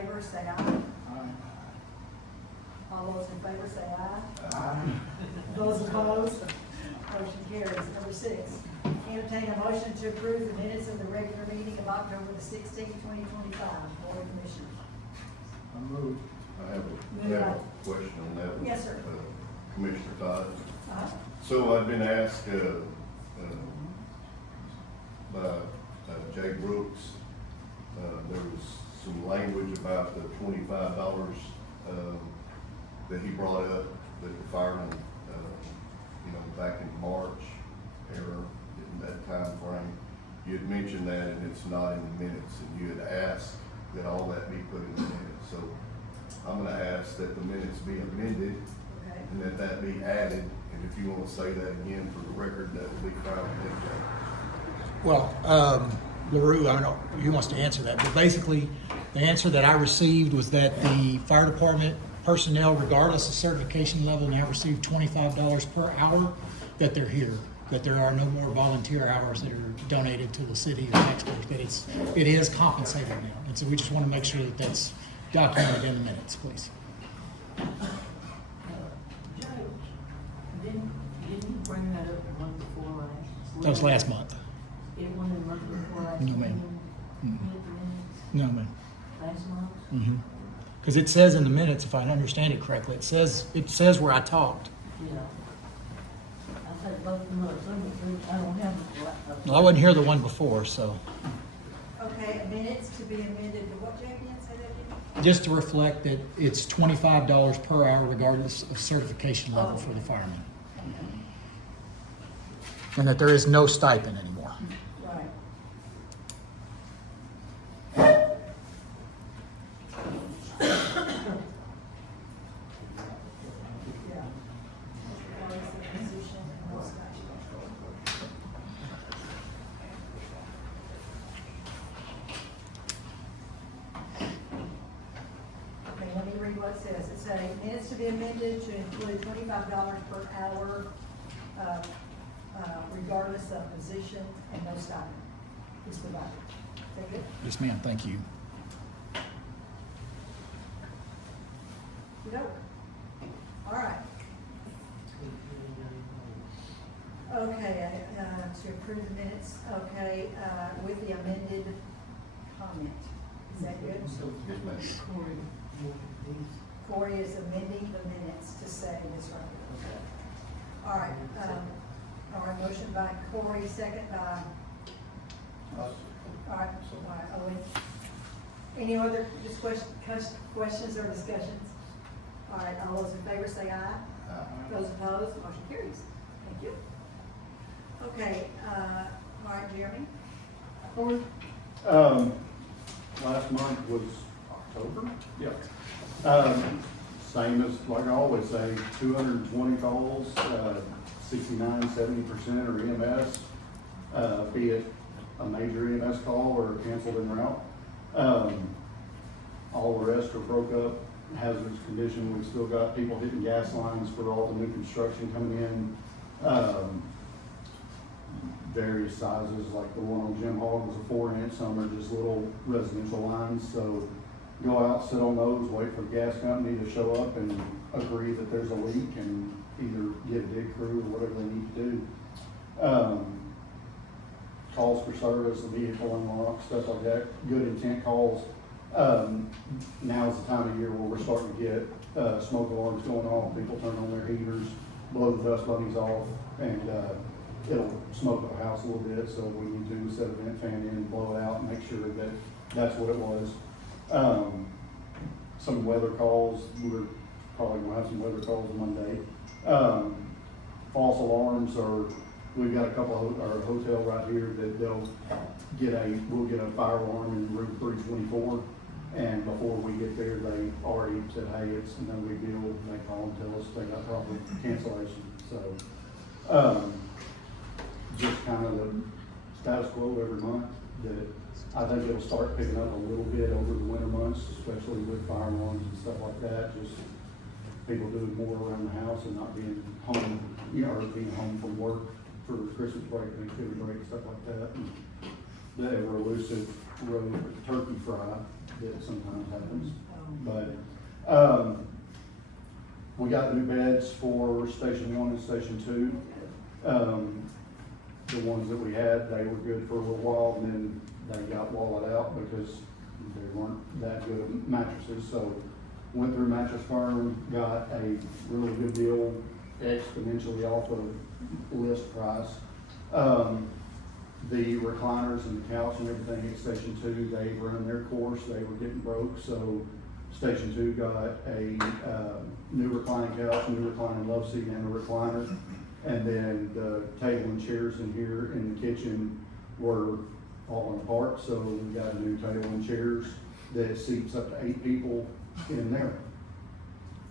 favor, say aye. All those in favor, say aye. Those opposed, motion carries. Number 6, entertain a motion to approve the minutes of the regular meeting of October the 16th, 2025. Board of Commissioners. I have a question on that one. Yes, sir. Commissioner Todd. Uh-huh. So I've been asked by Jay Brooks, there was some language about the $25 that he brought up, that the firemen, back in March, era, in that time frame. You had mentioned that, and it's not in the minutes, and you had asked that all that be put in the minutes. So I'm gonna ask that the minutes be amended, Okay. and that be added, and if you wanna say that again for the record, that would be fine with me, Jay. Well, LaRue, I don't know who wants to answer that, but basically, the answer that I received was that the fire department personnel, regardless of certification level, now receive $25 per hour that they're here, that there are no more volunteer hours that are donated to the city or taxpayers, that it is compensated now. And so we just want to make sure that that's documented in the minutes, please. Joe, didn't you bring that up the month before last? That was last month. It wasn't the month before last? No, ma'am. You didn't look at the minutes No, ma'am. last month? Because it says in the minutes, if I understand it correctly, it says where I talked. Yeah. I said both the months, I don't have it. Well, I wasn't here the one before, so Okay, minutes to be amended to what, Jay, again? Say that again? just to reflect that it's $25 per hour regardless of certification level for the firemen. And that there is no stipend anymore. Right. Yeah. Okay, let me read what it says. It says, minutes to be amended to include $25 per hour, regardless of position and no stipend is provided. Is that good? Yes, ma'am, thank you. You know? All right. Okay, to approve the minutes, okay, with the amended comment. Is that good? Yes, ma'am. Corey is amending the minutes to say this right here. All right, motion by Corey, second by, all right, Owen. Any other questions or discussions? All right, all those in favor say aye. Those opposed, motion carries. Thank you. Okay, all right, Jeremy? Last month was October? Yeah. Same as, like I always say, 220 calls, 69-70% are EMS, be it a major EMS call or canceled en route. All the rest are broke up, hazardous condition. We've still got people hitting gas lines for all the new construction coming in. Various sizes, like the one on Jim Hall was a 4-inch, some are just little residential lines. So go out, sit on those, wait for the gas company to show up and agree that there's a leak and either get a dig crew or whatever they need to do. Calls for service, the vehicle unlock, stuff like that, good intent calls. Now is the time of year where we're starting to get smoke alarms going off. People turn on their heaters, blow the dust bunnies off, and it'll smoke the house a little bit. So we need to set a vent fan in and blow it out and make sure that that's what it was. Some weather calls, we're probably gonna have some weather calls Monday. False alarms, or we've got a couple of our hotel right here that we'll get a fire alarm in room 324. And before we get there, they already said, hey, it's no big deal. They call and tell us they got proper cancellation. So, just kind of the status quo every month. That I think it'll start picking up a little bit over the winter months, especially with fire alarms and stuff like that. Just people doing more around the house and not being home, or being home from work for Christmas break, Thanksgiving break, stuff like that. And the ever elusive road turkey fry that sometimes happens. Um, But, we got new beds for Station 1 and Station 2. The ones that we had, they were good for a little while, and then they got walled out because they weren't that good of mattresses. So went through Mattress Firm, got a really good deal, exponentially off of list price. The recliners and the couch and everything at Station 2, they run their course, they were getting broke, so Station 2 got a new reclining couch, new reclining love seat, and a recliner. And then the table and chairs in here in the kitchen were falling apart, so we got a new table and chairs that seats up to 8 people in there.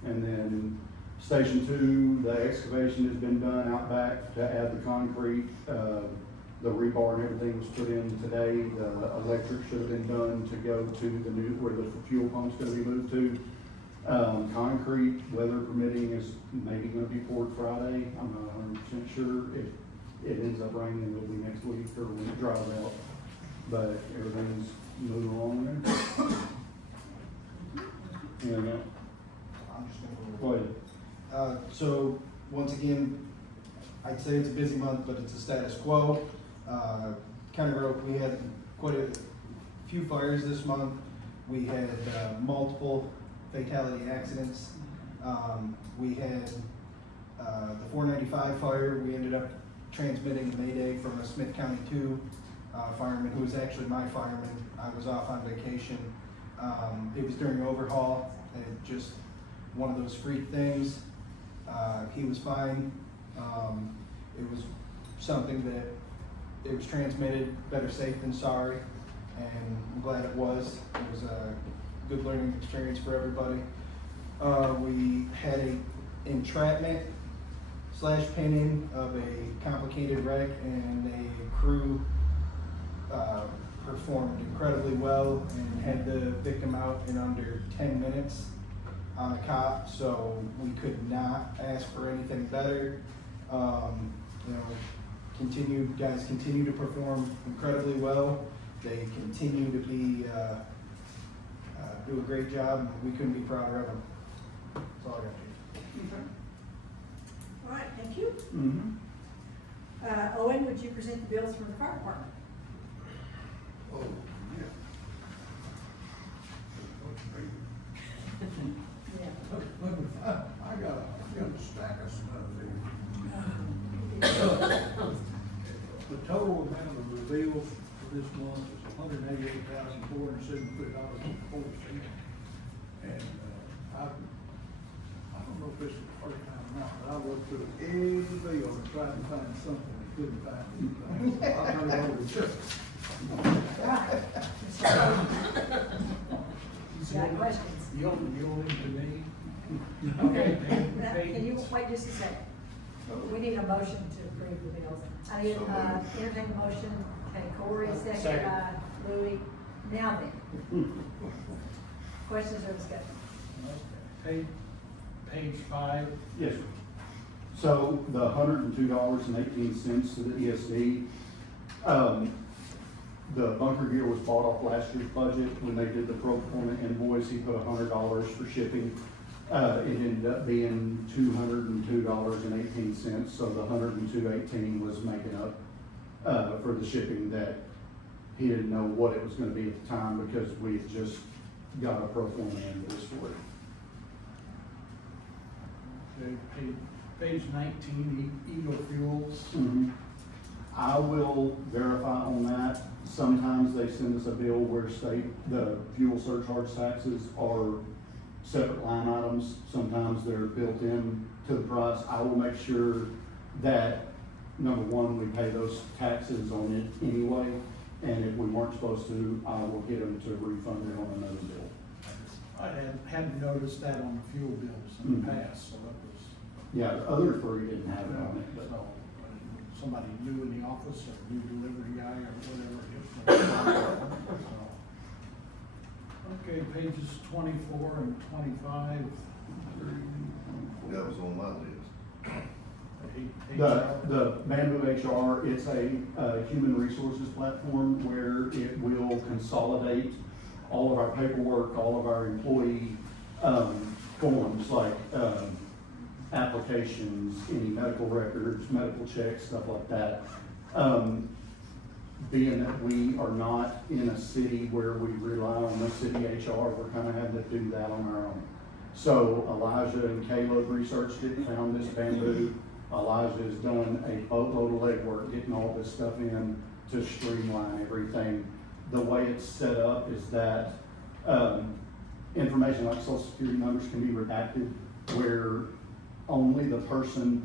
And then Station 2, the excavation has been done out back to add the concrete. The rebar and everything was put in today. The electric should have been done to go to the new, where the fuel pump's gonna be moved to. Concrete, weather permitting, is maybe gonna be poured Friday. I'm not 100% sure. If it ends up raining, it'll be next week or when it dries out. But everything's moving along there. Yeah, I'm just gonna go ahead. So, once again, I'd say it's a busy month, but it's a status quo. County Road, we had quite a few fires this month. We had multiple fatality accidents. We had the 495 fire. We ended up transmitting the Mayday from a Smith County 2 fireman, who was actually my fireman. I was off on vacation. It was during overhaul, and just one of those freak things. He was fine. It was something that it was transmitted, better safe than sorry, and I'm glad it was. It was a good learning experience for everybody. We had a entrapment / pinning of a complicated wreck, and a crew performed incredibly well and had the victim out in under 10 minutes on a cot, so we could not ask for anything better. You know, guys continue to perform incredibly well. They continue to be, do a great job. We couldn't be prouder of them. That's all I got to do. All right, thank you. Mm-hmm. Owen, would you present the bills from the fire department? Oh, yeah. Yeah. I got a stack of stuff there. The total amount of reveals for this month is $188,473.04. And, I don't know if this is the first time or not, but I looked through every bill and tried to find something and couldn't find anything. So I'll turn it over to Chuck. Got questions? You'll leave to me. Okay, now, can you wait just a second? We need a motion to approve the bills. I need, entertain a motion, okay, Corey, second by Louis. Now then. Questions or discussion? Page 5. Yes, sir. So the $102.18 to the ESD, the bunker gear was bought off last year's budget. When they did the pro forma invoice, he put $100 for shipping. It ended up being $202.18, so the $102.18 was making up for the shipping that he didn't know what it was gonna be at the time because we had just got a pro forma invoice for it. Okay, page 19, Eagle Fuels. Mhm. I will verify on that. Sometimes they send us a bill where the fuel surcharge taxes are separate line items. Sometimes they're built in to the price. I will make sure that, number one, we pay those taxes on it anyway. And if we weren't supposed to, I will get them to refund it on another bill. I hadn't noticed that on the fuel bills in the Mhm. past, so that was. Yeah, the other three didn't have it on it, but. So, somebody new in the office or new delivery guy or whatever. So. Okay, pages 24 and 25. That was on my list. The Bamboo HR, it's a human resources platform where it will consolidate all of our paperwork, all of our employee, forms like, applications, any medical records, medical checks, stuff like that. Being that we are not in a city where we rely on the city HR, we're kind of having to do that on our own. So Elijah and Caleb researched it, found this bamboo. Elijah has done a boatload of legwork getting all this stuff in to streamline everything. The way it's set up is that information like social security numbers can be redacted, where only the person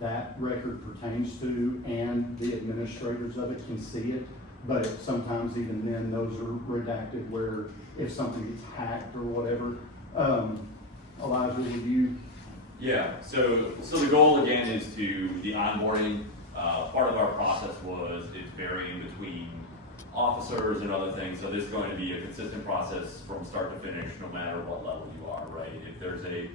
that record pertains to and the administrators of it can see it. But sometimes even then, those are redacted where if something gets hacked or whatever. Elijah, would you? Yeah, so the goal again is to the onboarding. Part of our process was it's varying between officers and other things. So this is going to be a consistent process from start to finish, no matter what level you are, right? If there's a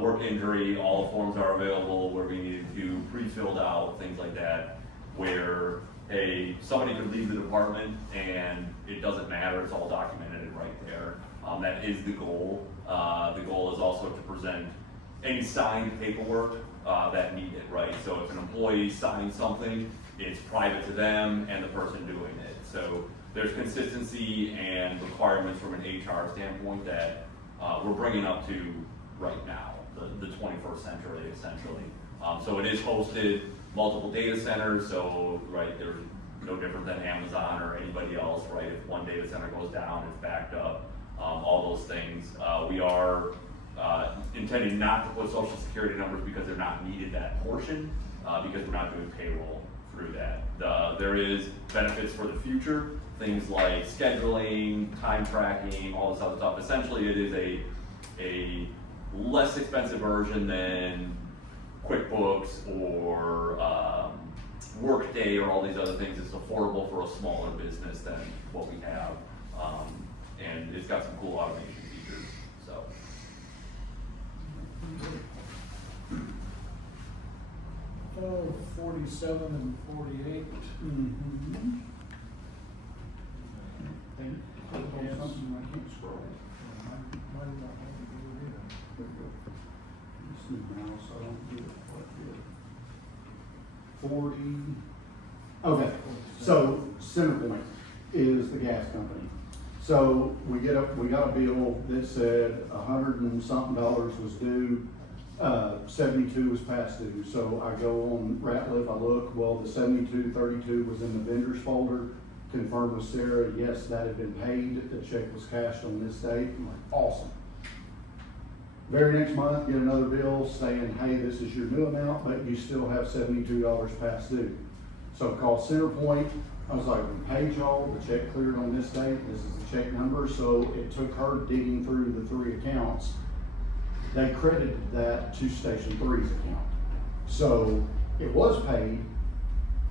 work injury, all the forms are available where we needed to pre-filled out, things like that, where, hey, somebody could leave the department and it doesn't matter, it's all documented right there. That is the goal. The goal is also to present any signed paperwork that needed, right? So if an employee signs something, it's private to them and the person doing it. So there's consistency and requirements from an HR standpoint that we're bringing up to right now, the 21st century, essentially. So it is hosted, multiple data centers, so, right, they're no different than Amazon or anybody else, right? If one data center goes down, it's backed up, all those things. We are intending not to put social security numbers because they're not needed, that portion, because we're not doing payroll through that. There is benefits for the future, things like scheduling, time tracking, all this other stuff. Essentially, it is a less expensive version than QuickBooks or Workday or all these other things. It's affordable for a smaller business than what we have, and it's got some cool automation features. So. 47 and 48. Mm-hmm. Yes. Something I keep scrolling. Might not want to do it either. This new mouse, I don't do it quite good. 40. Okay, so Centerpoint is the gas company. So we got a bill that said $100 and something was due, 72 was past due. So I go on Ratliff, I look, well, the 72.32 was in the vendors folder. Confirmed with Sarah, yes, that had been paid. The check was cashed on this date. I'm like, awesome. Very next month, get another bill saying, hey, this is your new amount, but you still have $72 past due. So I called Centerpoint. I was like, we paid y'all, the check cleared on this date, this is the check number. So it took her digging through the 3 accounts. They credited that to Station 3's account. So it was paid,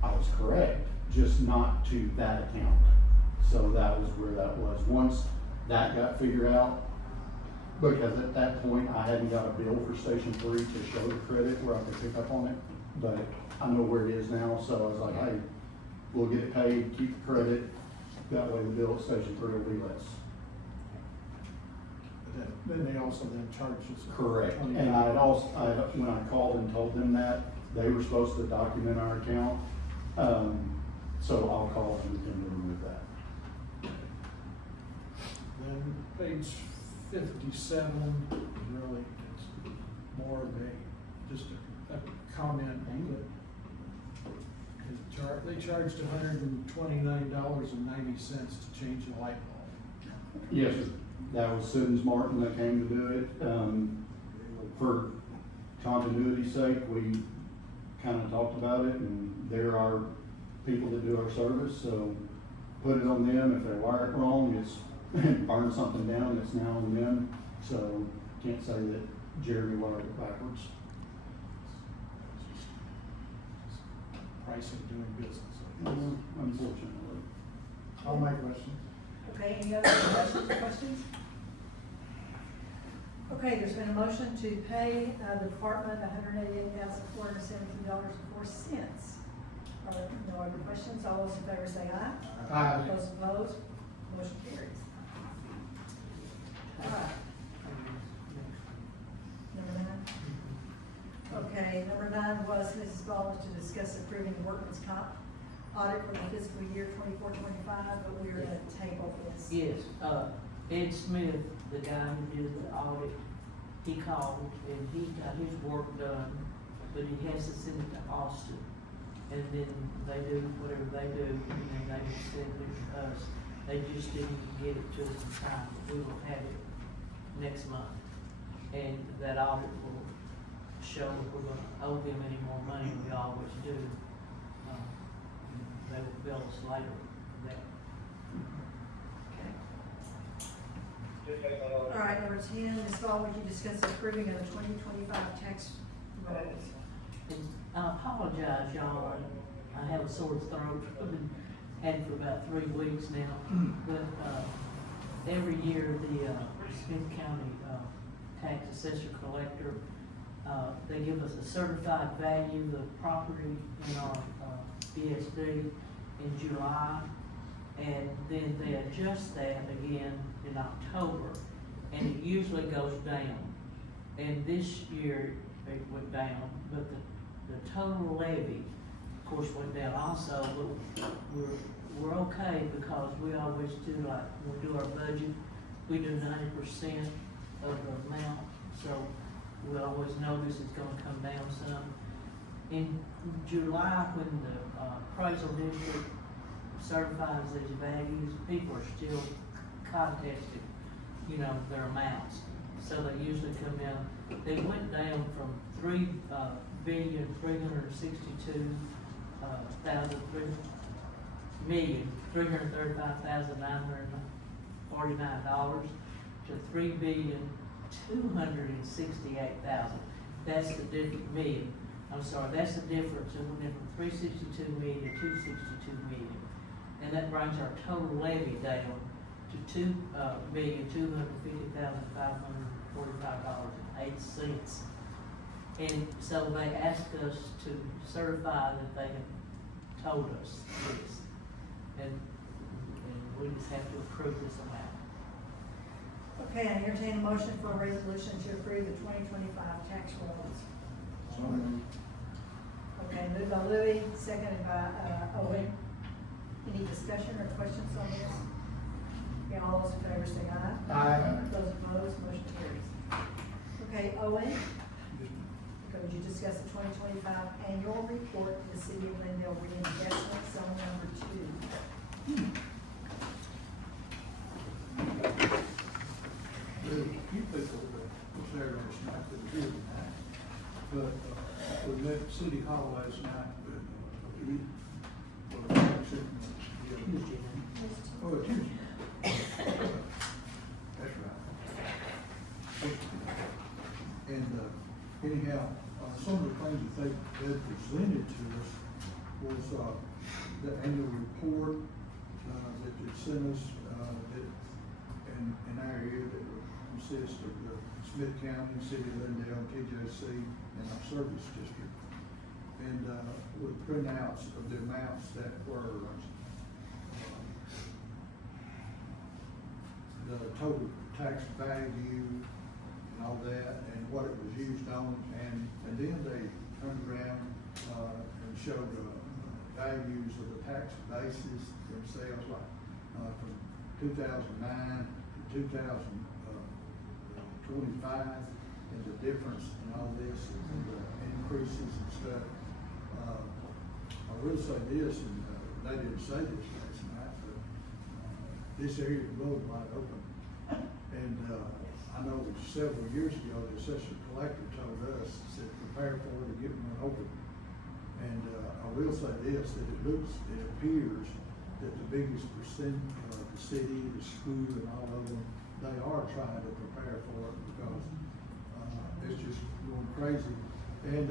I was correct, just not to that account. So that was where that was. Once that got figured out, because at that point I hadn't got a bill for Station 3 to show the credit where I could pick up on it, but I know where it is now, so I was like, hey, we'll get it paid, keep the credit, that way the bill at Station 3 will be less. Then they also then charge us. Correct, $20. and when I called and told them that, they were supposed to document our account, so I'll call them and remove that. Then page 57, really, it's more of just a comment that they charged $129.90 to change the light bulb. Yes, sir. That was Siddons Martin that came to do it. For continuity's sake, we kind of talked about it, and there are people that do our service, so put it on them. If they wire it wrong, it's burn something down, it's now on them. So can't say that Jeremy wired it backwards. Price of doing business. Unfortunately. All my questions. Okay, any other questions? Okay, there's been a motion to pay the department $188,417.04. Are there no other questions? All those in favor say aye. Aye. Those opposed, motion carries. business as follows: to discuss approving the workman's comp audit for the fiscal year 24-25, but we are gonna table this. Yes, Ed Smith, the guy who did the audit, he called and he got his work done, but he has to send it to Austin. And then they do whatever they do, and then they will send it to us. They just didn't get it to us in time, but we will have it next month. And that audit will show if we're gonna owe them any more money, we always do. They will bill us later for that. Okay. All right, number 10, Ms. Ball, would you discuss approving of the 2025 tax rolls? And I apologize, y'all, I have a sore throat, I've been had it for about 3 weeks now, but, every year, the, Smith County, tax assessor collector, they give us a certified value of the property in our, ESD in July, and then they adjust that again in October, and it usually goes down. And this year, it went down, but the total levy, of course, went down also, but we're okay because we always do, like, when we do our budget, we do 90% of the amount, so we always know this is gonna come down some. In July, when the appraisal district certifies these values, people are still contesting, you know, their amounts. So they usually come in, they went down from 3,335,949 to $3,268,000. That's the different million. I'm sorry, that's the difference. It went from 362 million to 262 million. And that brings our total levy down to $2,250,545.08. And so they asked us to certify that they had told us this. And we just have to approve this amount. Okay, I entertain a motion for a resolution to approve the 2025 tax rolls. So moved. Okay, moved by Louis, seconded by, Owen. Any discussion or questions on this? Yeah, all those in favor say aye. Aye. Those opposed, motion carries. Okay, Owen, could you discuss the 2025 annual report to the City of Glendale reinvestment zone number 2? There's a few people that was there last night that were here tonight, but, we met at City Hall last night, but, we, well, the function, oh, Tuesday. That's right. And, anyhow, some of the things that they had presented to us was, the annual report, that they sent us, that, in our area that would consist of the Smith County, City of Glendale, TJC, and our service district. And, with printouts of the amounts that were, the total tax value and all that, and what it was used on, and then they turned around, and showed, values of the tax bases themselves, like, from 2009 to 2025, and the difference in all this, and the increases and stuff. I will say this, and, they didn't say this last night, but, this area is blowing wide open. And, I know several years ago, the assessor collector told us, said, prepare for it and get one open. And, I will say this, that it appears that the biggest percent of the city, the school, and all of them, they are trying to prepare for it because, it's just going crazy. And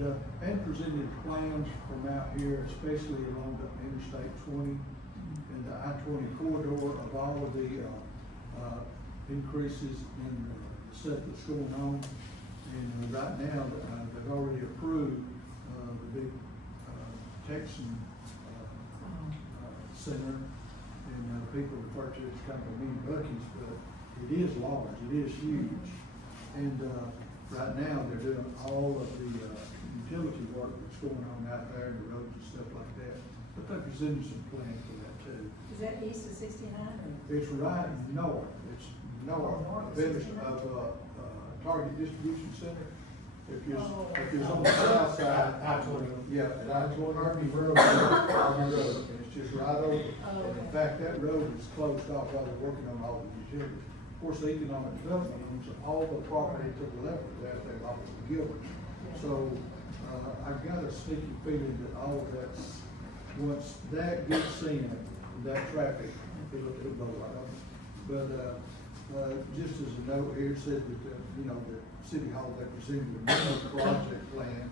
presented plans from out here, especially along the Interstate 20 and the I-20 corridor of all of the, increases in the stuff that's going on. And right now, they've already approved, the big, Texan, center, and, people refer to it as kind of a mini Buc-ee's, but it is large, it is huge. And, right now, they're doing all of the, utility work that's going on out there, and the roads and stuff like that. But they're presenting some plans for that too. Is that east of 69 or? It's right north, it's north North of village 69? of, Target Distribution Center. If you're, Oh. if you're on the south side. I-20. Yeah, at I-20 Army Road, Army Road, and it's just right over. Oh, And in okay. fact, that road is closed off while they're working on all the utilities. Of course, the economic development owns all the property to the left of that, they off of Gilbert. So, I've got a sneaky feeling that all of that's, once that gets in, that traffic, it'll blow right up. But, just as a note here, it said that, you know, the city hall, they presented a mini project plan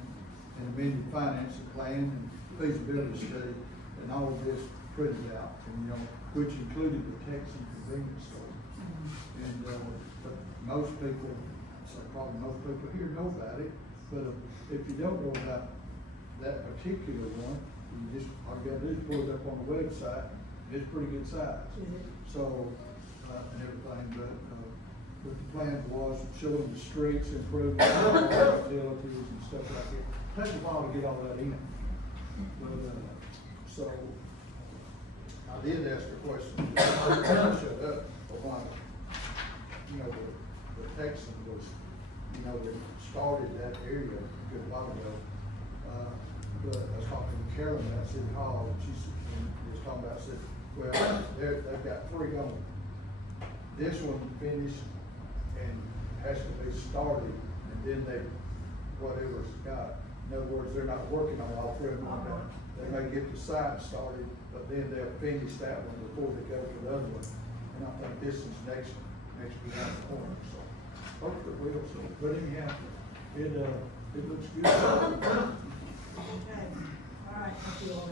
and a mini financing plan and feasibility study and all of this printed out, and, you know, which included the Texan convenience store. And, but most people, so probably most people here know about it, but if you don't know about that particular one, you just, all you gotta do is pull it up on the website, and it's pretty good size. Is it? So, and everything, but the plan was showing the streets, improving utilities and stuff like that. Takes a while to get all that in. But, so, I did ask a question, shut up, for why, you know, the Texan was, you know, they started that area a good while ago. But I was talking to Carolyn at City Hall, and she was talking about, I said, well, they've got 3 going. This one finished and has to be started, and then they, whatever's got. In other words, they're not working on all 3 of them. They may get the site started, but then they'll finish that one before they go to the other one. And I think this is next behind the corner, so hopefully we'll see. But anyhow, it looks good. Okay, all right, thank you all.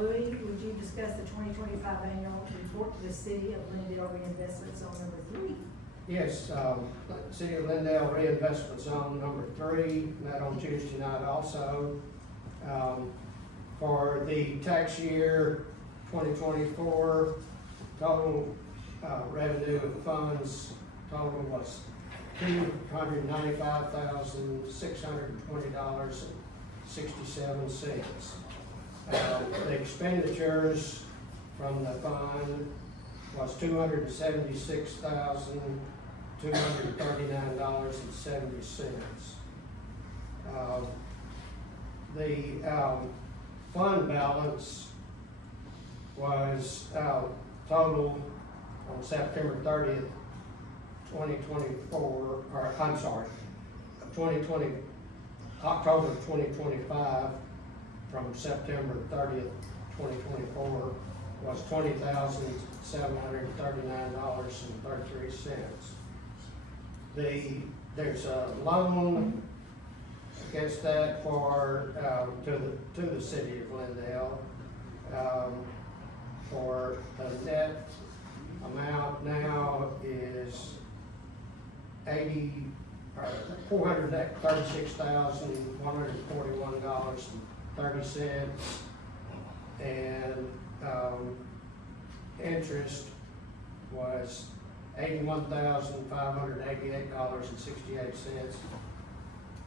Louis, would you discuss the 2025 annual report to the City of Glendale Reinvestment Zone number 3? Yes, City of Glendale Reinvestment Zone number 3, met on Tuesday night also. For the tax year 2024, total revenue of funds total was $295,620.67. The expenditures from the fund was $276,239.70. The fund balance was total on September 30th, 2024, or I'm sorry, 2020, October 2025 from September 30th, 2024 was $20,739.33. There's a loan against that for, to the city of Glendale, for the net amount now is $436,141.30, and interest was $81,588.68,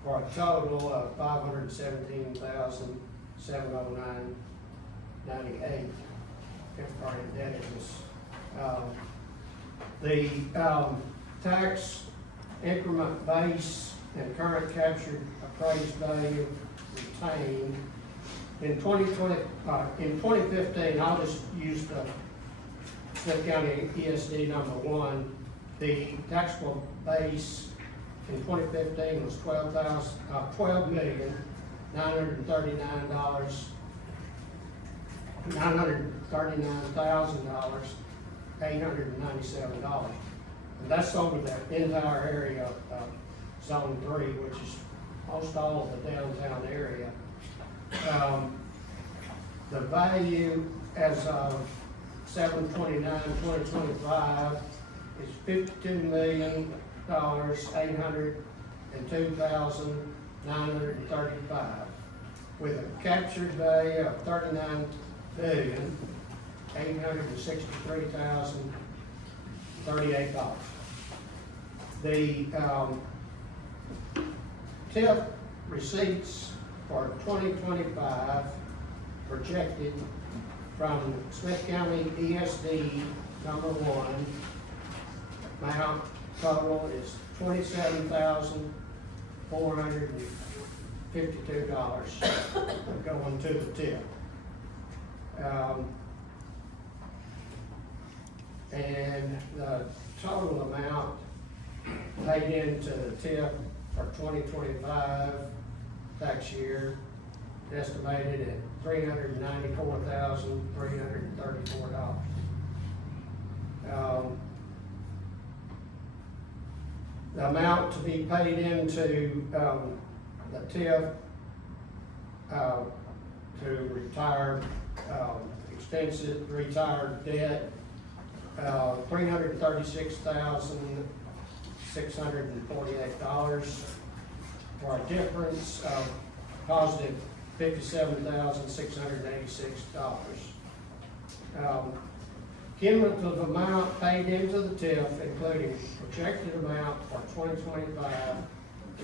for a total of $517,709.98 for indebtedness. The tax increment base and current captured appraised value retained in 2015, I'll just use the Smith County ESD number 1. The taxable base in 2015 was $12,939,897. And that's over the entire area of Zone 3, which is most all of the downtown area. The value as of 7/29/2025 is $52,802,935, with a captured value of $39,863,038. The TIF receipts for 2025 projected from Smith County ESD number 1. Amount total is $27,452 going to the TIF. And the total amount paid into the TIF for 2025 tax year estimated at $394,334. The amount to be paid into the TIF to retire extensive retired debt, $336,648 for a difference of positive $57,686. Cumulative amount paid into the TIF, including projected amount for 2025,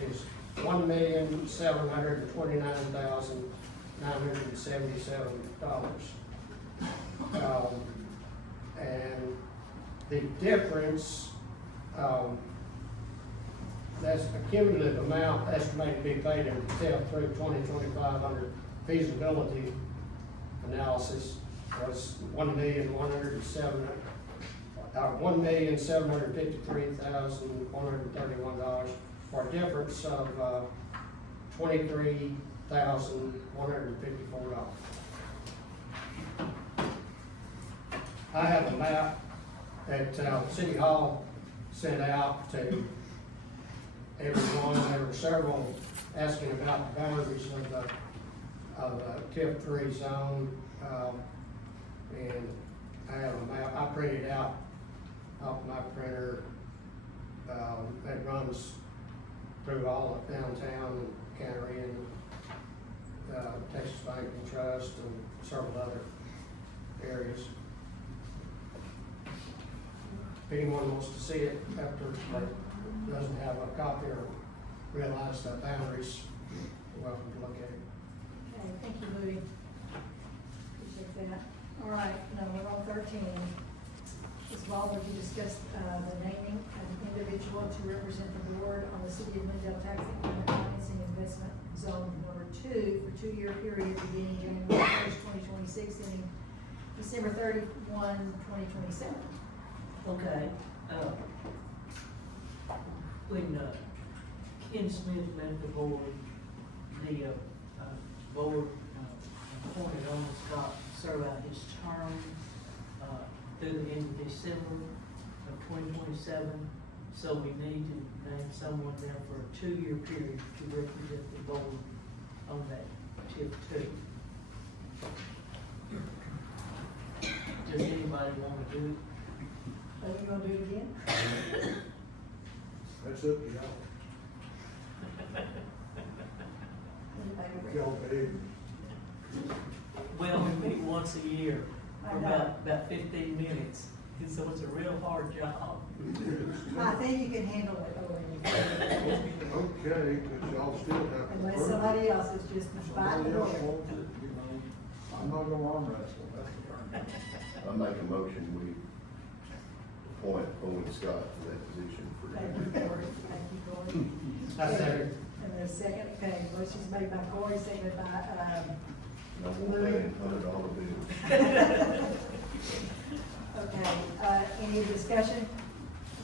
is $1,729,977. And the difference, that's a cumulative amount estimated to be paid in TIF through 2025 under feasibility analysis was $1,753,131 for a difference of $23,154. I have a map that City Hall sent out to everyone. There were several asking about the boundaries of the TIF 3 zone. And I have a map, I printed out off my printer, that runs through all of downtown and County and Texas Bank and Trust and several other areas. If anyone wants to see it after, doesn't have a copy or realize the boundaries, you're welcome to look at it. Okay, thank you, Louis. Appreciate that. All right, now we're on 13. Ms. Ball, would you discuss the naming of an individual to represent the board on the City of Glendale Tax Increment Financing Investment Zone Number 2 for 2-year period beginning January 1st, 2026, ending December 31, 2027? Okay, when Ken Smith left the board, the board appointed on Scott to serve out his term through the end of December of 2027. So we need to name someone there for a 2-year period to represent the board on that TIF 2. Does anybody want to do it? Are you gonna do it again? That's up to y'all. Anybody? Y'all big. Well, we meet once a year for about 15 minutes, and so it's a real hard job. I think you can handle it, Okay, but y'all still have. to unless work. somebody else is just fighting Somebody for else it. wants it, you know. I'm not gonna arm wrestle, that's the problem. I make a motion, we appoint Owen Scott to that position for. Thank you, Corey. Thank you, Corey. I second. And then second, okay, motion's made by Corey, seconded by, No more paying $100 bills. okay, any discussion?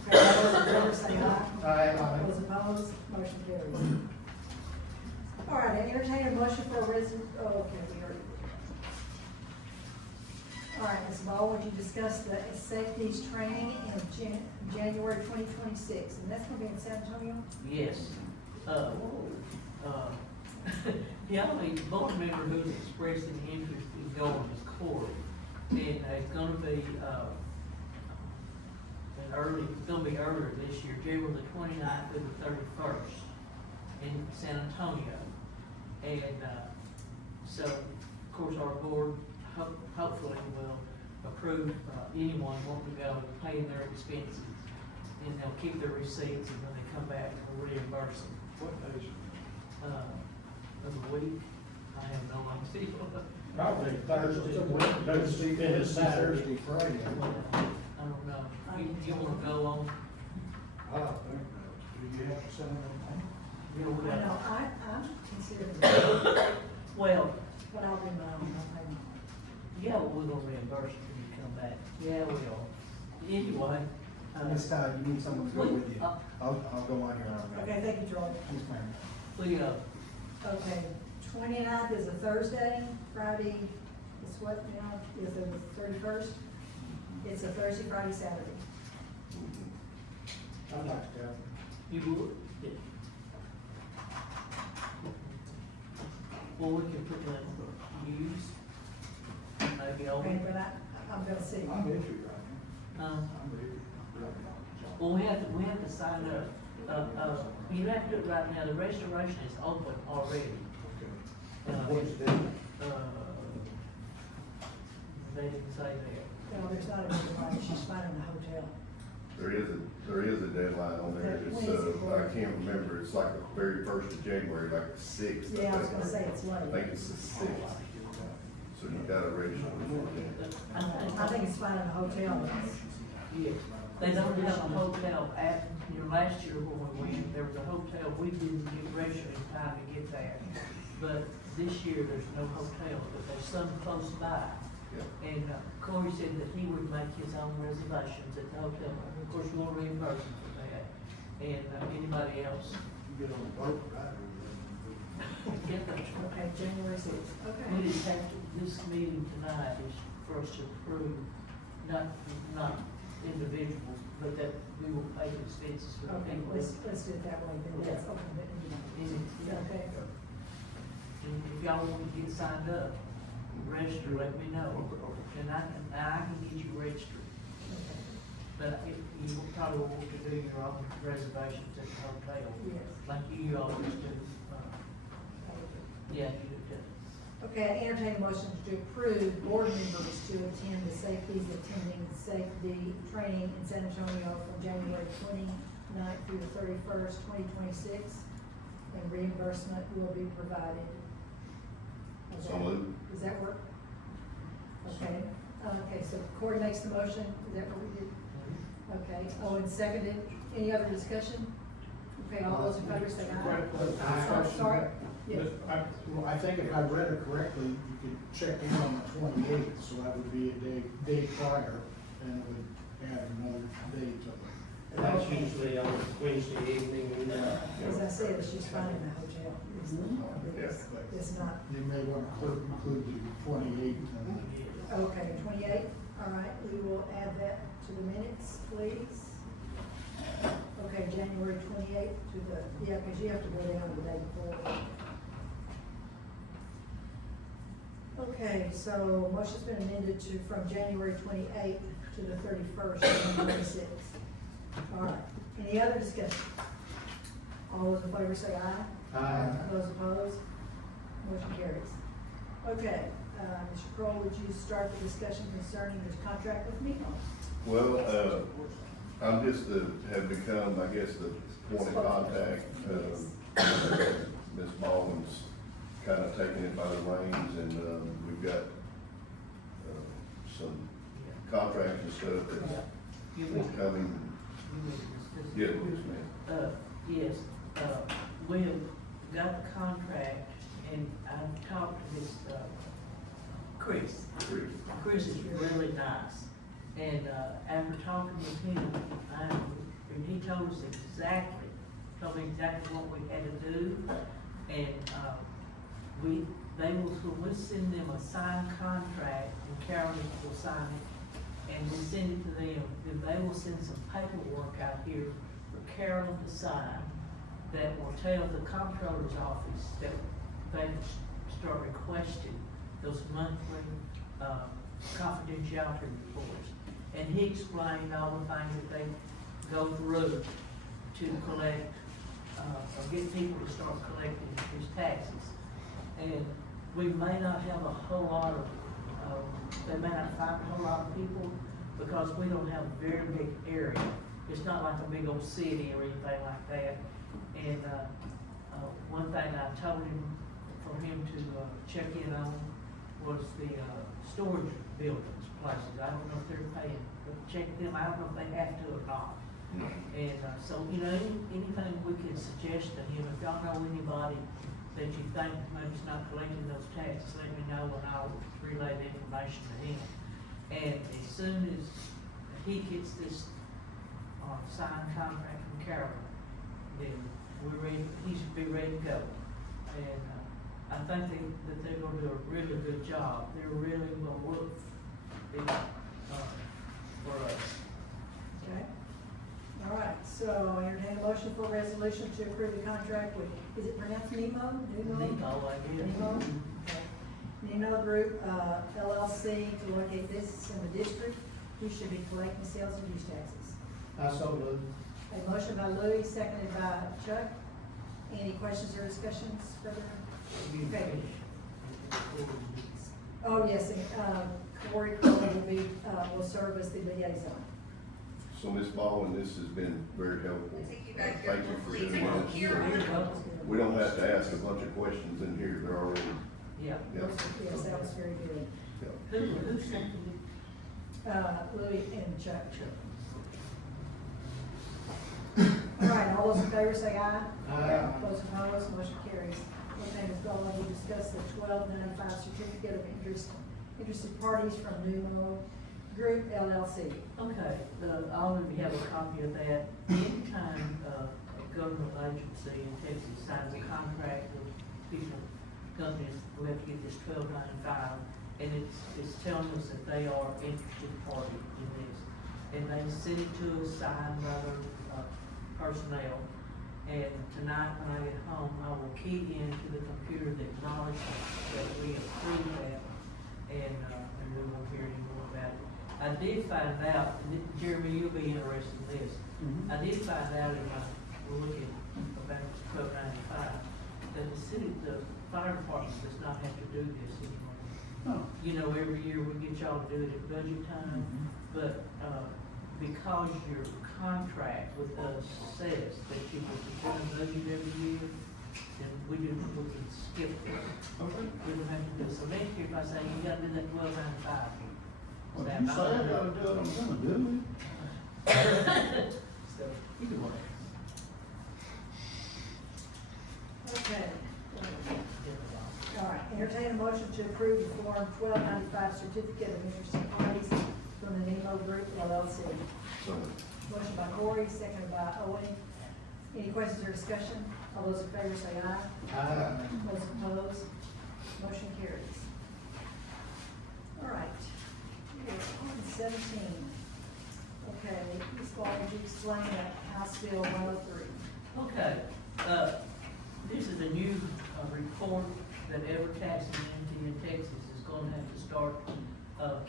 Okay, all those in favor say aye. Aye. Those opposed, motion carries. All right, I entertain a motion for a okay, we already. All right, Ms. Ball, would you discuss the safeties training in January 2026, and that's gonna be in San Antonio? Yes. The only board member who's expressed an interest in going is Corey. And it's gonna be, it's gonna be earlier this year, January the 29th through the 31st in San Antonio. And, so, of course, our board hopefully will approve, anyone wanting to go paying their expenses. And they'll keep their receipts, and when they come back, we'll reimburse them. What days? of the week, I have no idea. Probably Thursday, and Saturday. Thursday, Friday. I don't know, you wanna go on, I don't think that. Do you have to send them? you know, I know, I'm considering, well, but I'll do my own, I'll pay my own. yeah, we're gonna reimburse you when you come back, yeah, we are. Anyway. Miss Todd, you need someone to go with you. Uh, I'll go on your own. Okay, thank you, George. Yes, ma'am. Leo, Okay, 29th is a Thursday, Friday is what now, is it the 31st? It's a Thursday, Friday, Saturday. I'd like to go. you would? Yeah. Well, we can put that for use, maybe over. Okay, but I'm gonna see. I'm itchy right now. I'm ready. Well, we have to sign up, you don't have to do it right now, the restoration is open already. What's that? They didn't say that. No, there's not a deadline, she's finding a hotel. There is a deadline on there, it's, When is it for? I can't remember, it's like the very first of January, like the sixth. Yeah, I was gonna say it's I late. think it's the sixth, so you gotta register before then. I think it's finding a hotel. Yeah, they don't have a hotel at, last year when we went, there was a hotel, we didn't get registered in time to get there. But this year, there's no hotel, but there's some close by. Yeah. And Corey said that he would make his own reservations at the hotel. Of course, we'll reimburse him for that. And anybody else? You get on the boat, right? Get that truck. Okay, January 6th, We okay. just have to, this meeting tonight is for us to approve, not individuals, but that we will pay the expenses for the Okay, people. let's do it that way, then that's open, but, Yeah. okay. And if y'all want to get signed up, register, let me know, and I can get you registered. Okay. But you probably want to do your own reservations at the hotel, Yes. like you always do. Yeah, you do. Okay, I entertain a motion to approve board members to attend the safety attending safety training in San Antonio from January 29th through the 31st, 2026, and reimbursement will be provided. Does So that- moved. Does that work? Okay, okay, so Corey makes the motion, is that what we did? Okay, Owen seconded, any other discussion? Okay, all those in favor say aye. Sorry? Yes. I think if I read it correctly, you could check in on the 28th, so that would be a day prior, and it would add another day to it. And that's usually on Wednesday evening, As I said, it's just finding a hotel. It's not, You may want to include the 28th. okay, 28, all right, we will add that to the minutes, please. Okay, January 28th to the, yeah, because you have to go down the day before. Okay, so motion's been amended to, from January 28th to the 31st, 2026. All right, any other discussion? All those in favor say aye. Aye. Those opposed? Motion carries. Okay, Mr. Kroll, would you start the discussion concerning this contract with me? Well, I'm just, have become, I guess, the point of contact. Ms. Baldwin's kind of taking it by the reins, and, we've got, some contracts and stuff that's forthcoming. Yes, ma'am. Yes, we have got the contract, and I've talked to this, Chris. Chris is really nice, and, after talking with him, and he told us exactly, what we had to do, and, we'll send them a signed contract, and Carolyn will sign it, and we send it to them, then they will send some paperwork out here for Carolyn to sign, that will tell the comptroller's office that they start requesting those monthly, confidentiality reports. And he explained all the things that they go through to collect, or get people to start collecting his taxes. And we may not have a whole lot of, they may not find a whole lot of people, because we don't have a very big area. It's not like a big old city or anything like that. And, one thing I told him for him to, check in on was the, storage buildings, places. I don't know if they're paying, but check them, I don't know if they have to or not. And, so, you know, anything we can suggest to him, if y'all know anybody that you think maybe is not collecting those taxes, let me know and I'll relay the information to him. And as soon as he gets this, signed contract from Carolyn, then we're ready, he should be ready to go. And, I think that they're gonna do a really good job. They're really gonna look, for us. Okay. All right, so entertain a motion for resolution to approve the contract with, is it pronounced Nemo? Nemo, I guess. Nemo? Okay. Nemo Group, LLC to locate business in the district, who should be collecting sales and use taxes. I so moved. A motion by Louis, seconded by Chuck. Any questions or discussions further? Okay. Oh, yes, and, Corey Cole will be, will serve as the liaison. So Ms. Baldwin, this has been very helpful. Take you back here, Thank you for please. doing this. We don't have to ask a bunch of questions in here, they're already, Yeah. yeah. Yes, that was very good. yeah. Who sent it? Louis and Chuck. All right, all those in favor say aye. Aye. Those opposed, motion carries. Okay, Ms. Baldwin, we discussed the 1295 certificate of interested parties from Numo Group LLC. Okay, all of you have a copy of that. Anytime, a government agency in Texas signs a contract with people, companies, we have to get this 1295, and it's telling us that they are interested party in this. And they send it to us signed by their, personnel. And tonight when I get home, I will key into the computer the acknowledgement that we approved that, and we won't hear any more about it. I did find out, and Jeremy, you'll be interested in this. I did find out in my, looking about code 95, that the city, the fire department does not have to do this anymore. Oh. You know, every year we get y'all to do it at budget time, but, because your contract with us says that you will prepare a budget every year, then we can skip it. Okay. We don't have to do it. So next year, if I say you gotta do that 1295. Well, you say I gotta do it, I'm gonna do it. So, either way. Okay. All right, entertain a motion to approve the Form 1295 certificate of interested parties from the Nemo Group LLC. So, Motion by Corey, seconded by Owen. Any questions or discussion? All those in favor say aye. Aye. Those opposed, motion carries. All right, we are on 17. Okay, Ms. Ball, would you explain that House Bill 103? Okay, this is a new report that every taxing entity in Texas is gonna have to start,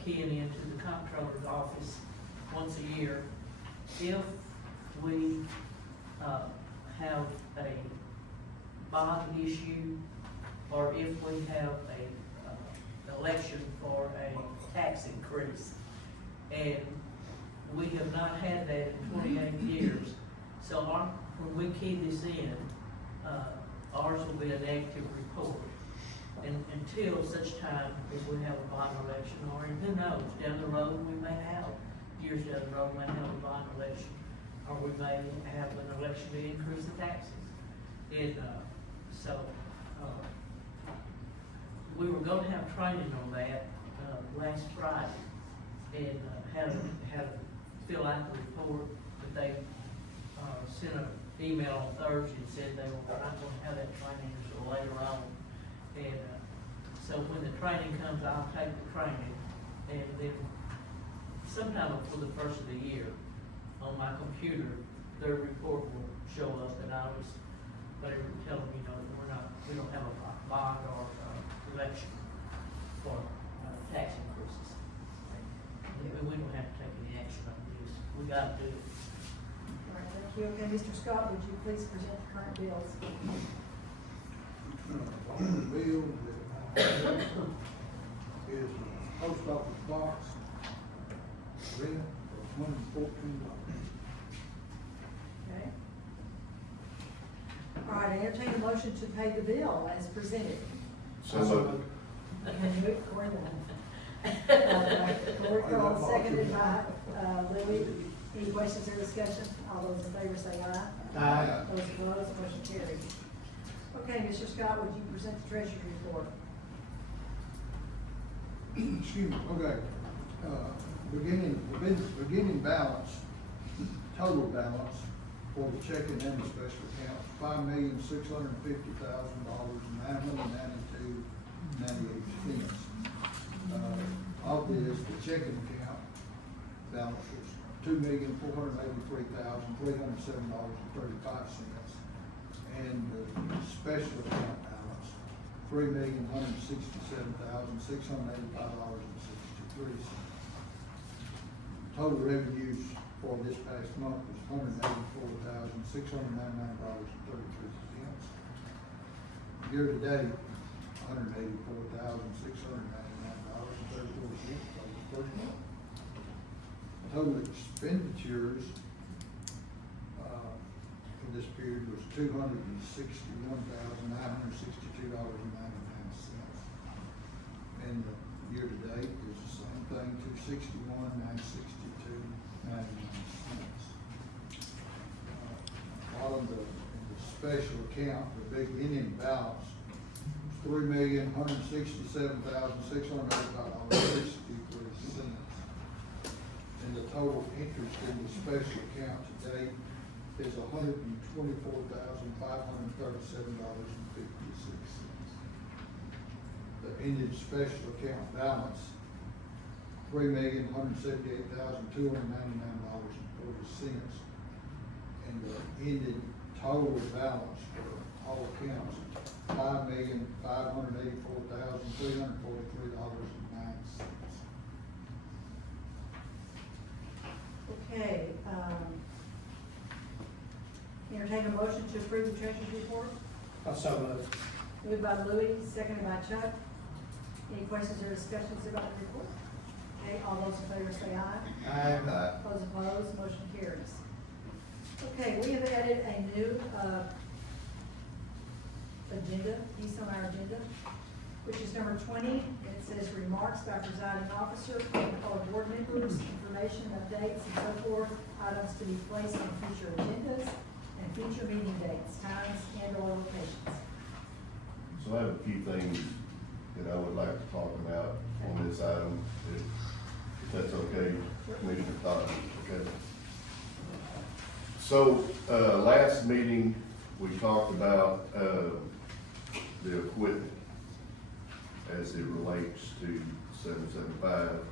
keying into the comptroller's office once a year. If we, have a bond issue, or if we have a, election for a tax increase. And we have not had that in 28 years. So when we key this in, ours will be an active report. And until such time as we have a bond election, or who knows, down the road, we may have, years down the road, we may have a bond election, or we may have an election to increase the taxes. And, we were gonna have training on that, last Friday, and, had to fill out the report, but they, sent an email on Thursday and said they were not gonna have that training until later on. And, so when the training comes, I'll take the training, and then sometime before the first of the year, on my computer, their report will show up, and I was, whatever, tell them, you know, that we don't have a bond or, election for, tax increases. And we don't have to take any action on this, we gotta do it. All right, thank you. Okay, Mr. Scott, would you please present the current bills? Bill that I have is post office box, rent for $114. Okay. All right, I entertain a motion to pay the bill as presented. So moved. Can you, Corey, Corey Cole, seconded by, Louis. Any questions or discussion? All those in favor say aye. Aye. Those opposed, motion carries. Okay, Mr. Scott, would you present the treasurer's report? Excuse me, okay. Beginning balance, total balance for the checking and the special account, $5,650,992.98. Of this, the checking account balance was $2,483,307.35. And the special account balance, $3,167,685.63. Total revenues for this past month was $184,699.33. Year to date, $184,699.34 for the first month. Total expenditures for this period was $261,962.99. And the year to date is the same thing, $261,962.99. Bottom of the special account, the beginning balance was $3,167,685.63. And the total interest in the special account to date is $124,537.56. The ended special account balance, $3,178,299.40. And the ended total balance for all accounts, $5,584,343.09. Okay, entertain a motion to approve the treasurer's report. So moved. Moved by Louis, seconded by Chuck. Any questions or discussions about the report? Okay, all those in favor say aye. Aye. Those opposed, motion carries. Okay, we have added a new, agenda, piece on our agenda, which is number 20. It says remarks by presiding officer, or board members, information, updates, and so forth, items to be placed on future agendas, and future meeting dates, times, and/or locations. So I have a few things that I would like to talk about on this item, if that's okay, Commissioner Todd, okay? So, last meeting, we talked about, the equipment as it relates to 775.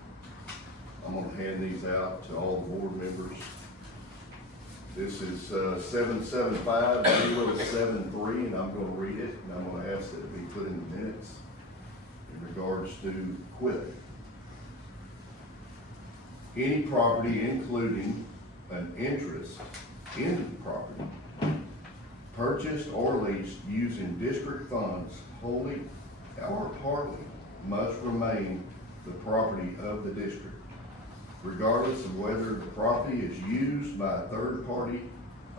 I'm gonna hand these out to all the board members. This is 775-073, and I'm gonna read it, and I'm gonna ask that it be put in the minutes in regards to equipment. Any property including an interest in the property purchased or leased using district funds wholly or partly must remain the property of the district, regardless of whether the property is used by a third party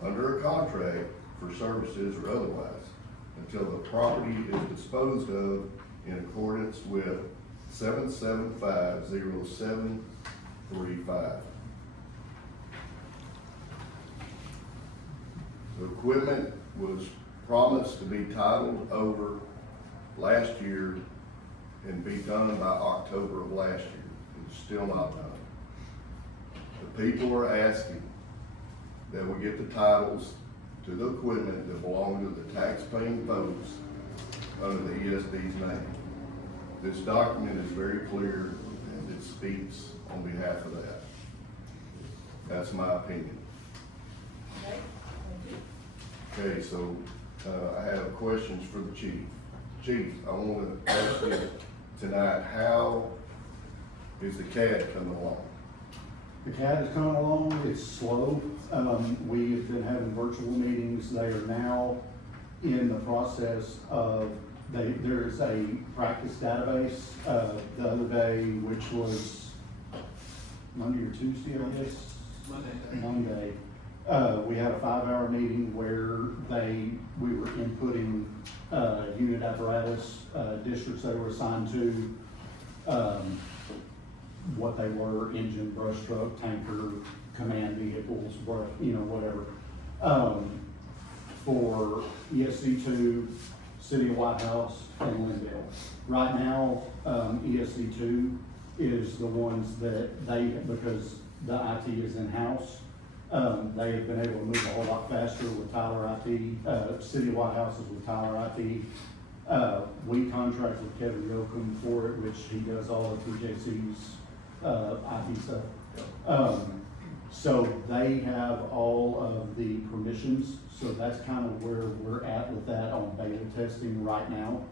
under a contract for services or otherwise, until the property is disposed of in accordance with 775-0735. The equipment was promised to be titled over last year and be done by October of last year. It's still not done. The people are asking that we get the titles to the equipment that belong to the tax-paying folks under the ESD's name. This document is very clear and it speaks on behalf of that. That's my opinion. Okay, thank you. Okay, so, I have questions for the chief. Chief, I want to ask you tonight, how is the CAD coming along? The CAD is coming along, it's slow. We've been having virtual meetings. They are now in the process of, there's a practice database, the other day, which was Monday or Tuesday, I guess? Monday. We had a 5-hour meeting where we were inputting, unit apparatus, districts they were assigned to, what they were, engine, brush truck, tanker, command vehicles, whatever. For ESD 2, City of White House, and Lindale. Right now, ESD 2 is the ones that because the IT is in-house, they have been able to move a whole lot faster with Tyler IT. City of White House is with Tyler IT. We contract with Kevin Yoakum for it, which he does all of PJC's IT stuff. So they have all of the permissions, so that's kind of where we're at with that on beta testing right now.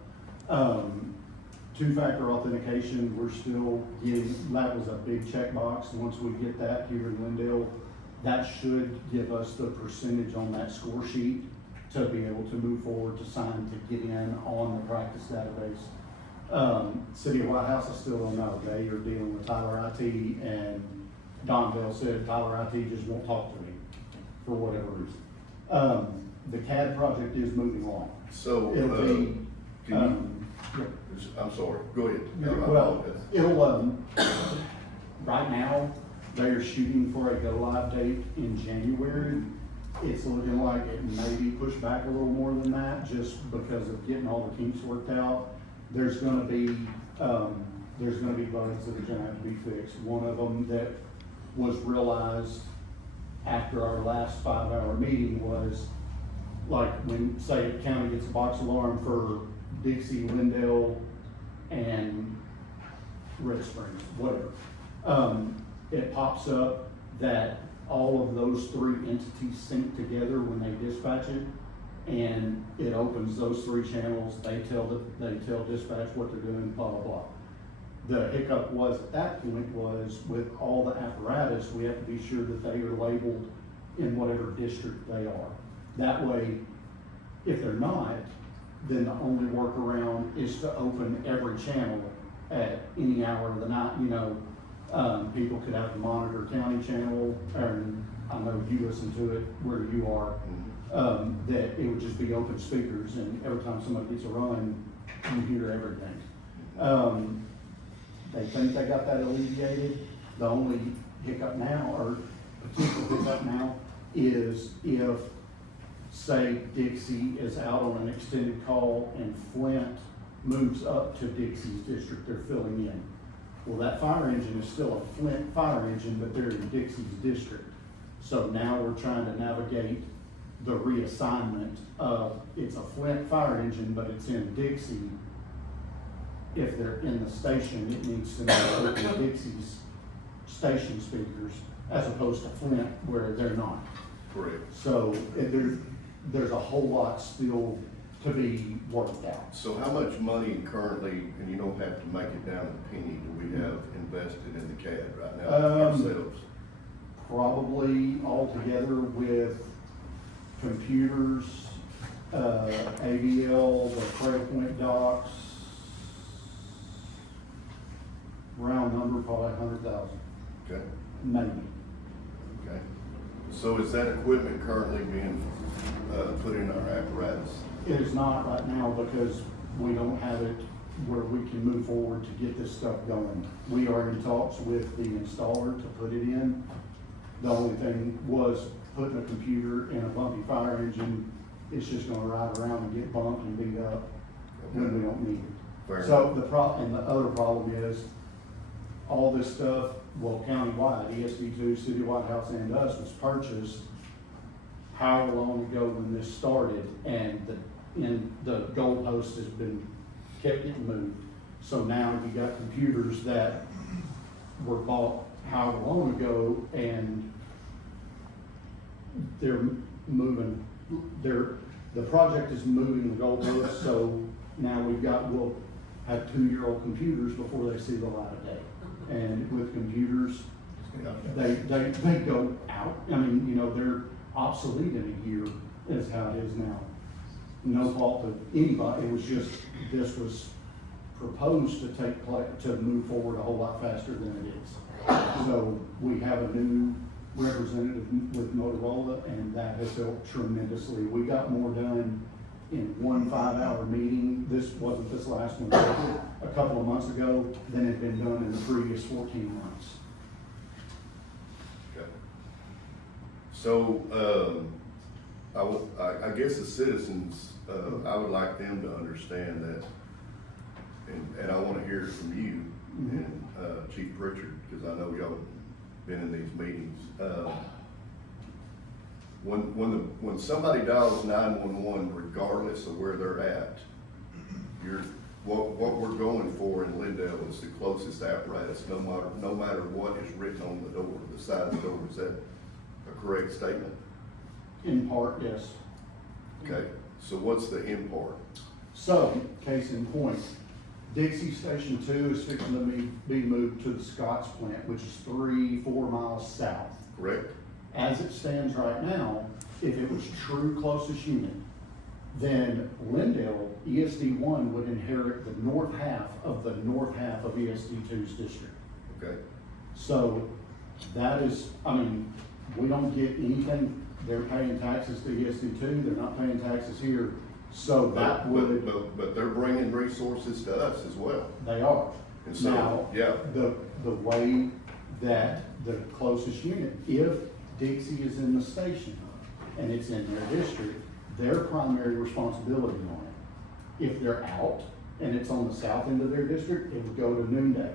Two-factor authentication, we're still getting, that was a big checkbox. Once we get that here in Lindale, that should give us the percentage on that score sheet to be able to move forward to sign to get in on the practice database. City of White House, I still don't know. They are dealing with Tyler IT, and Don Bell said Tyler IT just won't talk to me for whatever reason. The CAD project is moving along. So, It'll be, I'm sorry, go ahead. well, it'll, right now, they're shooting for a go-live date in January. It's looking like it may be pushed back a little more than that, just because of getting all the kinks worked out. There's gonna be bugs that are gonna have to be fixed. One of them that was realized after our last 5-hour meeting was, like, when, say, the county gets a box alarm for Dixie, Lindale, and Red Springs, whatever. It pops up that all of those 3 entities sync together when they dispatch it, and it opens those 3 channels. They tell dispatch what they're doing, blah, blah, blah. The hiccup was, at that point, was with all the apparatus, we have to be sure that they are labeled in whatever district they are. That way, if they're not, then the only workaround is to open every channel at any hour of the night. People could have the Monitor County channel, and I know you listen to it where you are, that it would just be open speakers, and every time somebody gets a run, you hear everything. They think they got that alleviated. The only hiccup now, or potential hiccup now, is if, say, Dixie is out on an extended call and Flint moves up to Dixie's district they're filling in. Well, that fire engine is still a Flint fire engine, but they're in Dixie's district. So now we're trying to navigate the reassignment of, it's a Flint fire engine, but it's in Dixie. If they're in the station, it needs to know open Dixie's station speakers as opposed to Flint where they're not. Correct. So there's a whole lot still to be worked out. So how much money currently, and you don't have to make it down to a penny, do we have invested in the CAD right now ourselves? Probably altogether with computers, AVL, the Cradlepoint docs, round number, probably 100,000, Okay, maybe. okay. So is that equipment currently being, put in our apparatus? It is not right now because we don't have it where we can move forward to get this stuff going. We are in talks with the installer to put it in. The only thing was putting a computer in a bumpy fire engine. It's just gonna ride around and get bumped and beat up when we don't need it. Fair So the other problem is, all this stuff, well, countywide, ESD2, City of White House and us, was purchased however long ago when this started, and the goalpost has been kept getting moved. So now you got computers that were bought however long ago, and they're moving, the project is moving the goalpost, so now we'll have 2-year-old computers before they see the light of day. And with computers, they go out. I mean, they're obsolete in a year, is how it is now. No fault of anybody, it was just, this was proposed to take place, to move forward a whole lot faster than it is. So we have a new representative with Motorola, and that has helped tremendously. We got more done in one 5-hour meeting. This wasn't this last one, but a couple of months ago, than had been done in the previous 14 months. Okay. So, I guess the citizens, I would like them to understand that, and I wanna hear it from you and, Chief Pritchard, because I know y'all been in these meetings. When somebody dials 911, regardless of where they're at, what we're going for in Lindale is the closest apparatus, no matter what is written on the door, the side of the door. Is that a correct statement? In part, yes. Okay, so what's the in part? So, case in point, Dixie Station 2 is fixing to be moved to the Scotts plant, which is 3-4 miles south. Correct? As it stands right now, if it was true closest unit, then Lindale, ESD 1 would inherit the north half of ESD 2's district. Okay. So that is, I mean, we don't get anything. They're paying taxes to ESD 2, they're not paying taxes here. So that would. But they're bringing resources to us as well. They are. And so, Now, yeah. the way that the closest unit, if Dixie is in the station and it's in their district, their primary responsibility on it. If they're out and it's on the south end of their district, it would go to Noonday.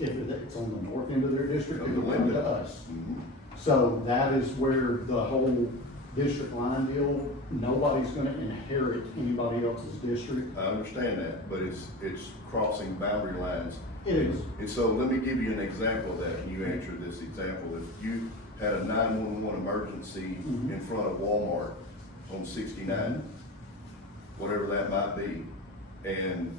If it's on the north end of their district, it would come to us. Mhm. So that is where the whole district line deal, nobody's gonna inherit anybody else's district. I understand that, but it's crossing boundary lines. It is. And so let me give you an example of that, and you answer this example. If you had a 911 emergency Mhm. in front of Walmart on 69, whatever that might be, and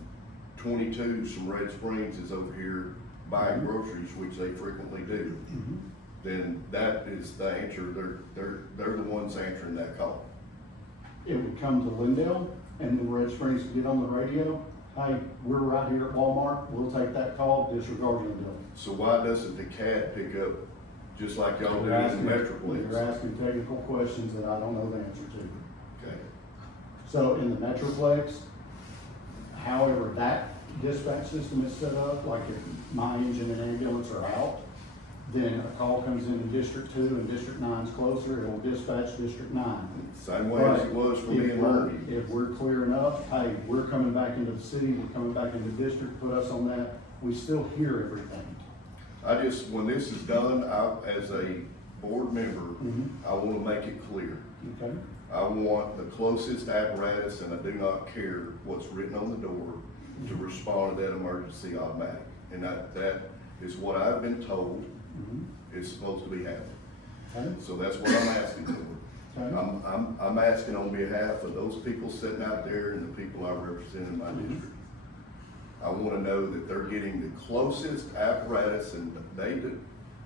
22 from Red Springs is over here buying groceries, which they frequently do, Mhm. then that is the answer. They're the ones answering that call. It would come to Lindale, and then Red Springs would get on the radio, hey, we're right here at Walmart, we'll take that call, disregard your bill. So why doesn't the CAD pick up just like y'all do You're in the asking- Metroplex? You're asking technical questions that I don't know the answer to. Okay. So in the Metroplex, however that dispatch system is set up, like if my engine and ambulance are out, then a call comes into District 2 and District 9's closer, it will dispatch District 9. Same way as it was for me If and we're- Murphy. If we're clearing up, hey, we're coming back into the city, we're coming back into district, put us on that, we still hear everything. When this is done, as a board member, Mhm. I want to make it clear. Okay? I want the closest apparatus, and I do not care what's written on the door, to respond to that emergency automatic. And that is what I've been told Mhm. is supposed to be happening. Okay? So that's what I'm asking for. Okay. I'm asking on behalf of those people sitting out there and the people I represent in my district. I wanna know that they're getting the closest apparatus, and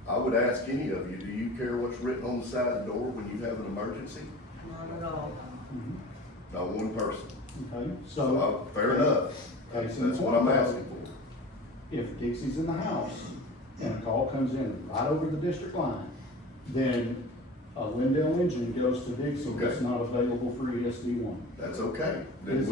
I would ask any of you, do you care what's written on the side of the door when you have an emergency? Not at all. Mhm. Not one person. Okay, So, so. fair enough. Case That's in what I'm point, asking for. If Dixie's in the house and a call comes in right over the district line, then a Lindale engine goes to Dixie that's Okay. not available for ESD 1. That's okay. Then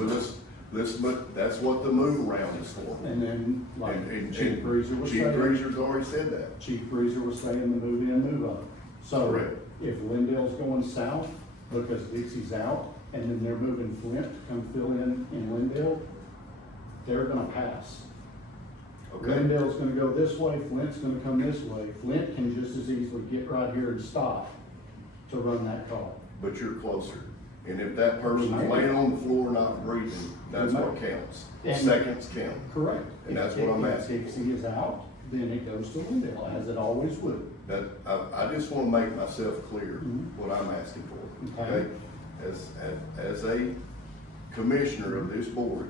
that's what the move around is for. And then, like And Chief Breezer was Chief saying, Breezer's already said that. Chief Breezer was saying the move in, move up. So Correct. if Lindale's going south because Dixie's out, and then they're moving Flint to come fill in Lindale, they're gonna pass. Okay? Lindale's gonna go this way, Flint's gonna come this way. Flint can just as easily get right here and stop to run that call. But you're closer. And if that person's Right. laying on the floor not breathing, that's what Right. counts. And- Seconds count. Correct. And that's If what I'm Dixie- asking. If Dixie is out, then it goes to Lindale, as it always would. I just wanna make myself clear Mhm. what I'm asking for, Okay. okay? As a commissioner of this board,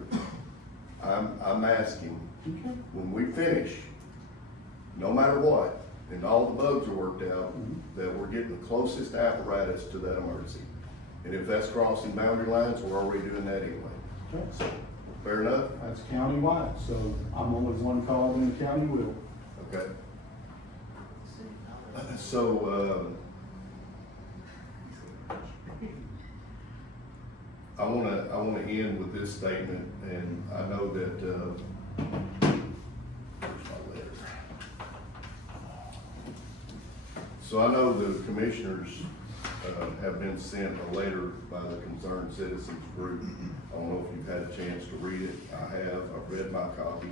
I'm asking, Okay. when we finish, no matter what, and all the bugs are worked out, Mhm. that we're getting the closest apparatus to that emergency. And if that's crossing boundary lines, we're already doing that anyway. Okay. So, fair enough? That's countywide, so I'm only one call in the county will. Okay. So, I wanna end with this statement, and I know that, where's my letter? So I know the commissioners, have been sent a letter by the Concerned Citizens Group. I don't know if you've had a chance to read it. I have. I've read my copy.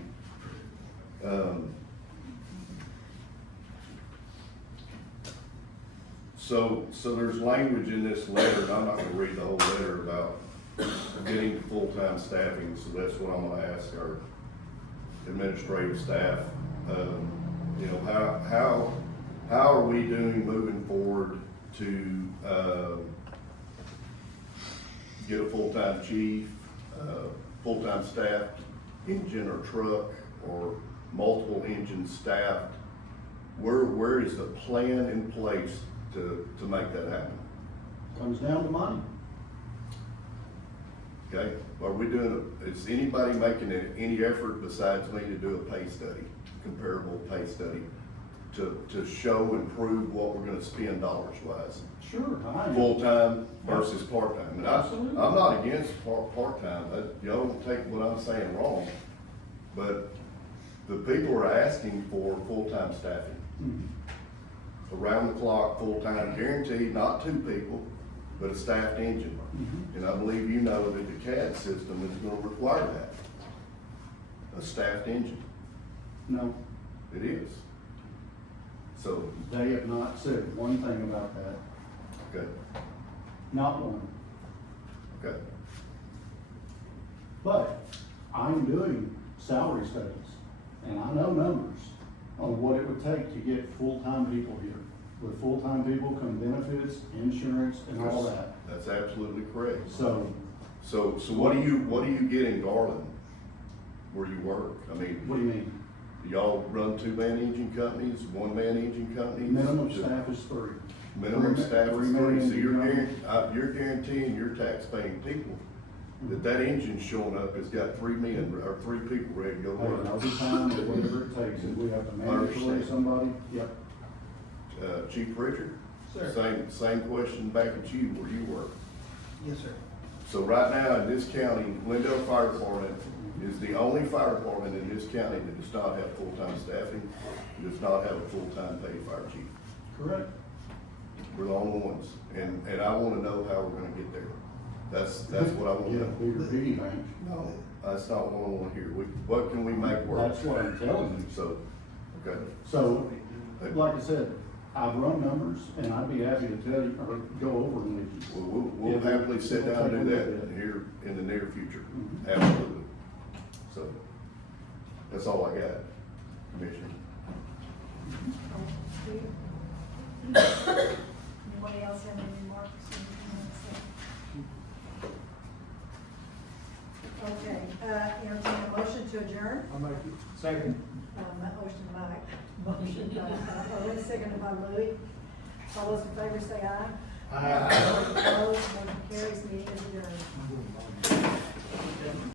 So there's language in this letter, and I'm not gonna read the whole letter about getting to full-time staffing, so that's what I'm gonna ask our administrative staff. You know, how are we doing moving forward to, get a full-time chief, full-time staffed engine or truck, or multiple engines staffed? Where is the plan in place to make that happen? Comes down to money. Okay, are we doing, is anybody making any effort besides me to do a pay study, comparable pay study, to show and prove what we're gonna spend dollars wise? Sure, I am. Full-time versus part-time, and Absolutely. I'm not against part-time, y'all don't take what I'm saying wrong, but the people are asking for full-time staffing. Mhm. Around the clock, full-time, guaranteed, not two people, but a staffed engine. Mhm. And I believe you know that the CAD system is gonna require that, a staffed engine. No, It is. So, they have not said one thing about that, okay, not one. okay, But I'm doing salary studies, and I know numbers on what it would take to get full-time people here. With full-time people come benefits, insurance, and all that. that's absolutely correct. So, So what do you get in Garland where you work? I mean, what do you mean? do y'all run two-man engine companies, one-man engine companies? Minimum staff is 3. Minimum staff is 3, Three so you're men. you're guaranteeing your tax-paying people that engine showing up has got 3 men or 3 people ready to go Hey, work. overtime, or whatever it takes, if we have to manipulate somebody, yep. Chief Richard? Sir. Same question back at you where you work. Yes, sir. So right now in this county, Glendale Fire Department is the only fire department in this county that does not have full-time staffing, does not have a full-time paid fire chief. Correct. We're the only ones, and I wanna know how we're gonna get there. That's what I wanna Yeah, know. bigger piggy bank. No, that's not what I wanna hear. What can we make work? That's what I'm telling you. So, okay. So, like I said, I've run numbers, and I'd be happy to tell you, or go over them with you. Well, we'll Yeah, happily sit it'll down and take do a that little bit. here in the near future. Mhm. Absolutely. So, that's all I got, Commissioner. Anybody else have any remarks? Okay, entertain a motion to adjourn. I make it. Second. Motion by, Louis, seconded by Louis. All those in favor say aye. Aye. Opposed, motion carries, meeting is adjourned.